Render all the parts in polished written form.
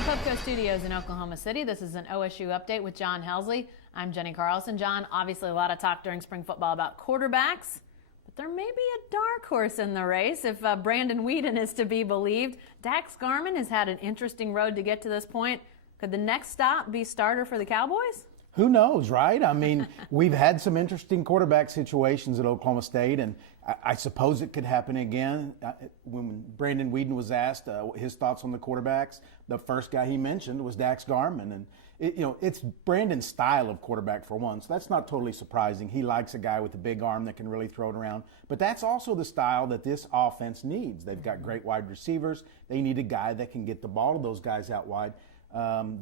Pupco Studios in Oklahoma City. This is an OSU update with John Helsley. I'm Jenny Carlson. John, obviously a lot of talk during spring football about quarterbacks, but there may be a dark horse in the race if Brandon Weeden is to be believed. Daxx Garman has had an interesting road to get to this point. Could the next stop be starter for the Cowboys? Who knows, right? I mean, we've had some interesting quarterback situations at Oklahoma State, and I suppose it could happen again. When Brandon Weeden was asked his thoughts on the quarterbacks, the first guy he mentioned was Daxx Garman. And, it's Brandon's style of quarterback for one, so that's not totally surprising. He likes a guy with a big arm that can really throw it around. But that's also the style that this offense needs. They've got great wide receivers. They need a guy that can get the ball to those guys out wide.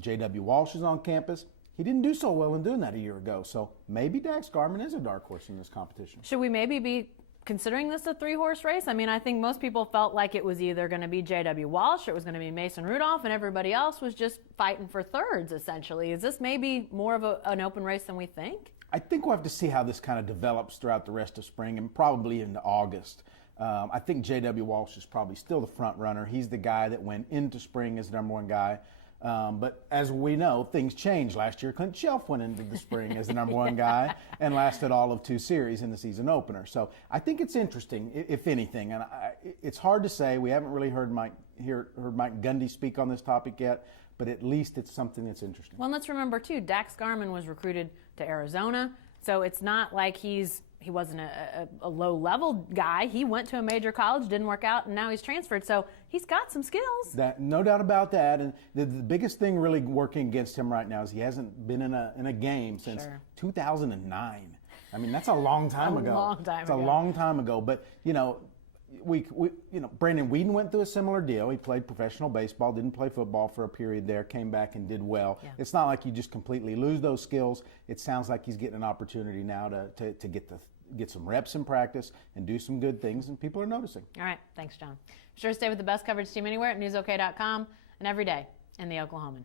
J.W. Walsh is on campus. He didn't do so well in doing that a year ago, so maybe Daxx Garman is a dark horse in this competition. Should we maybe be considering this a three-horse race? I mean, I think most people felt like it was either going to be J.W. Walsh or it was going to be Mason Rudolph, and everybody else was just fighting for thirds, essentially. Is this maybe more of an open race than we think? I think we'll have to see how this kind of develops throughout the rest of spring and probably into August. I think J.W. Walsh is probably still the front runner. He's the guy that went into spring as the number one guy. But as we know, things changed last year. Clint Shelf went into the spring as the number one guy and lasted all of 2 series in the season opener. So I think it's interesting, if anything. And it's hard to say. We haven't really heard Mike Gundy speak on this topic yet, but at least it's something that's interesting. Well, let's remember, too, Daxx Garman was recruited to Arizona. So it's not like he wasn't a low-level guy. He went to a major college, didn't work out, and now he's transferred. So he's got some skills. No doubt about that. And the biggest thing really working against him right now is he hasn't been in a game since 2009. I mean, that's a long time ago. It's a long time ago. But, Brandon Weeden went through a similar deal. He played professional baseball, didn't play football for a period there, came back and did well. Yeah. It's not like you just completely lose those skills. It sounds like he's getting an opportunity now to get some reps in practice and do some good things, and people are noticing. All right. Thanks, John. Be sure to stay with the best coverage team anywhere at newsok.com and every day in the Oklahoman.